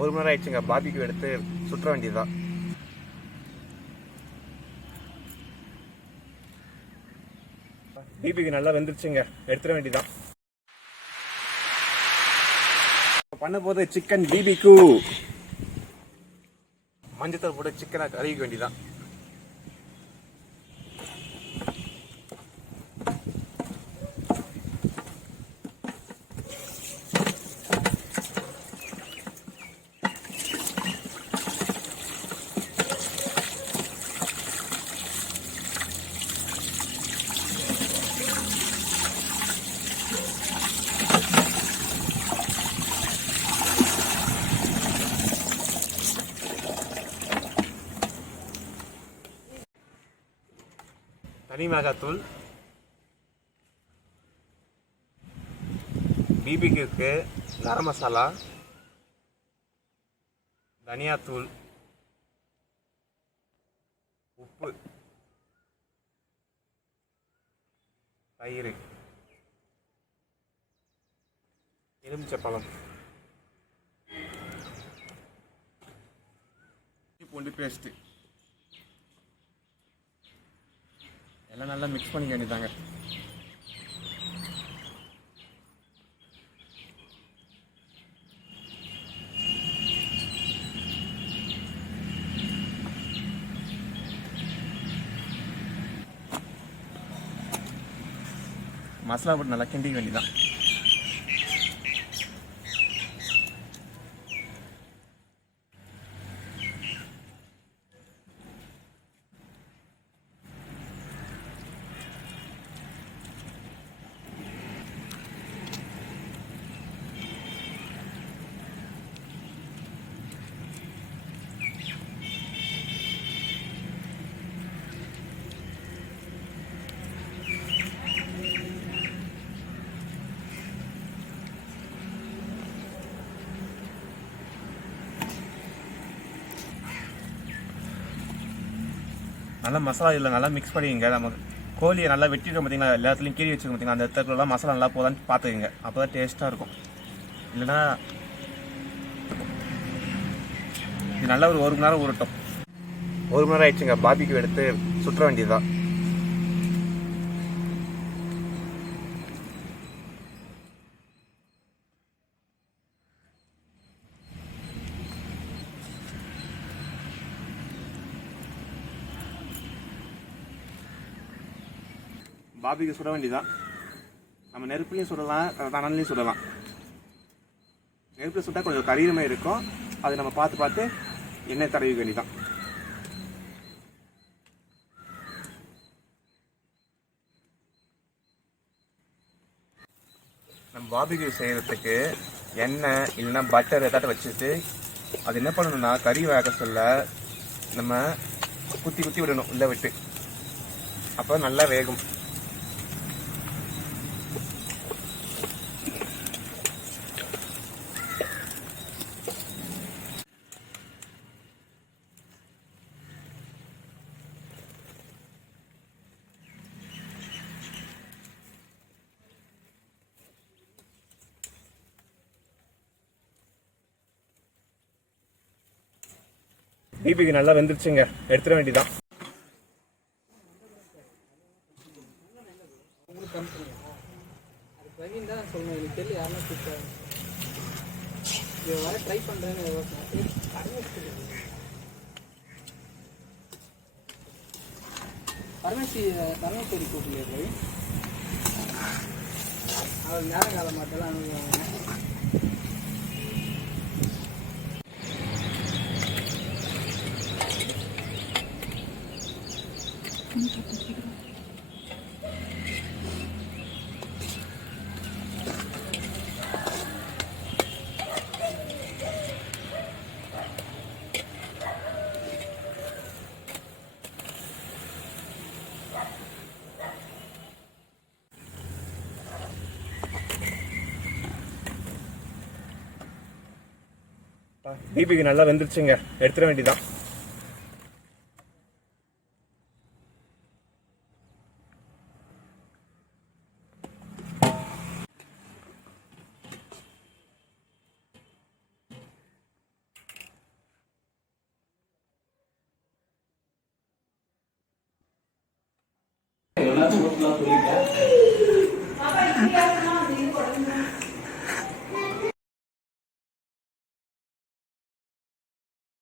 1 மணி நேரம் ஆயிடுச்சுங்க. BBQ எடுத்து சுற்ற வேண்டியதுதான். BBQ நல்லா வெந்துருச்சுங்க, எடுத்துட வேண்டியதுதான். பண்ண போது சிக்கன் BBQ மஞ்சத்தூள் போட்டு சிக்கனை கழுவிக்க வேண்டியதான். தனி மிளகாத்தூள், BBQக்கு கரம் மசாலா, தனியாத்தூள், உப்பு, தயிர், எலுமிச்சப்பழம், பூண்டு பேஸ்ட்டு எல்லாம் நல்லா மிக்ஸ் பண்ணிக்க வேண்டியதாங்க. மசாலா போட்டு நல்லா கிண்டிக்க வேண்டியதான். நல்லா மசாலா இதில் நல்லா மிக்ஸ் பண்ணிக்கங்க. நம்ம கோழியை நல்லா வெட்டிட்டு பார்த்தீங்கன்னா எல்லாத்துலேயும் கீறி வச்சுருக்கோம் பார்த்தீங்கன்னா, அந்த இடத்துலலாம் மசாலா நல்லா போதான்னு பார்த்துக்கங்க. அப்போ தான் டேஸ்ட்டாக இருக்கும். இல்லைன்னா இது நல்லா ஒரு மணி நேரம் ஊறட்டும். 1 மணி நேரம் ஆயிடுச்சுங்க. BBQ எடுத்து சுற்ற வேண்டியதுதான். BBQ சுட வேண்டியதான். நம்ம நெருப்புலையும் சுடலாம், தணல்லையும் சுடலாம். நெருப்பில் சுட்டால் கொஞ்சம் கரிகிற மாதிரி இருக்கும். அது நம்ம பார்த்து எண்ணெய் தடவிக்க வேண்டியதான். நம்ம BBQ செய்கிறதுக்கு எண்ணெய் இல்லைன்னா பட்டர் ஏதாட்டும் வச்சுட்டு அது என்ன பண்ணணும்னா கறி வேக சொல்ல நம்ம குத்தி விடணும் உள்ளே விட்டு. அப்போ நல்லா வேகும். BBQ நல்லா வெந்துருச்சுங்க, எடுத்துட வேண்டியதான். பரமேஸ்வரி கூப்பிட்டு அவர் நேரம் கால மாட்டெல்லாம் அனுப்புவாங்க. BBQ நல்லா வெந்துருச்சுங்க, எடுத்துட வேண்டியதான். எல்லாத்தையும் ஓட்டலாம் சொல்லிட்டேன்.